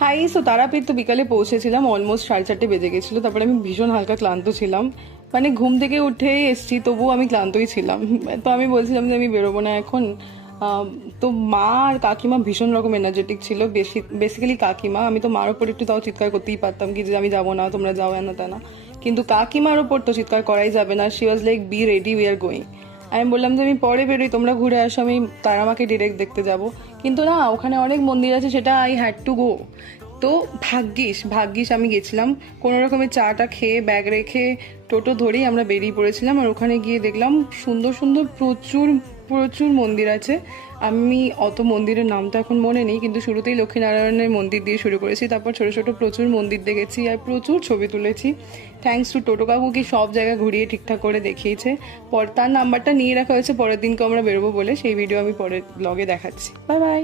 High, so Tarapith তো বিকালে পৌঁছেছিলাম, অলমোস্ট 4:30 বেজে গেছিলো। তারপরে আমি ভীষণ হালকা ক্লান্ত ছিলাম, মানে ঘুম থেকে উঠেই এসছি, তবুও আমি ক্লান্তই ছিলাম। তো আমি বলছিলাম যে আমি বেরোবো না এখন। আম, তো মা আর কাকিমা ভীষণ রকম এনার্জেটিক ছিল, বেসিক্যালি কাকিমা। আমি তো মার ওপর একটু তাও চিৎকার করতেই পারতাম কি যে আমি যাবো না, তোমরা যাও, না তা না। কিন্তু কাকিমার ওপর তো চিৎকার করাই যাবে না। She was like, be ready, we are going. আমি বললাম যে আমি পরে বেরোই, তোমরা ঘুরে আসো, আমি তারামাকে ডিরেক্ট দেখতে যাব। কিন্তু না, ওখানে অনেক মন্দির আছে, সেটা আই হ্যাড টু গো। তো ভাগ্যিস ভাগ্যিস আমি গেছিলাম, কোনো রকমের চাটা খেয়ে ব্যাগ রেখে টোটো ধরেই আমরা বেরিয়ে পড়েছিলাম। আর ওখানে গিয়ে দেখলাম সুন্দর সুন্দর প্রচুর প্রচুর মন্দির আছে। আমি অত মন্দিরের নাম তো এখন মনে নেই, কিন্তু শুরুতেই লক্ষ্মীনারায়ণের মন্দির দিয়ে শুরু করেছি, তারপর ছোটো ছোটো প্রচুর মন্দির দেখেছি আর প্রচুর ছবি তুলেছি। থ্যাঙ্কস টু টোটো কাকু, কি সব জায়গা ঘুরিয়ে ঠিকঠাক করে দেখিয়েছে। তার নাম্বারটা নিয়ে রাখা হয়েছে পরের দিনকে আমরা বেরোবো বলে, সেই ভিডিও আমি পরের ব্লগে দেখাচ্ছি। Bye bye.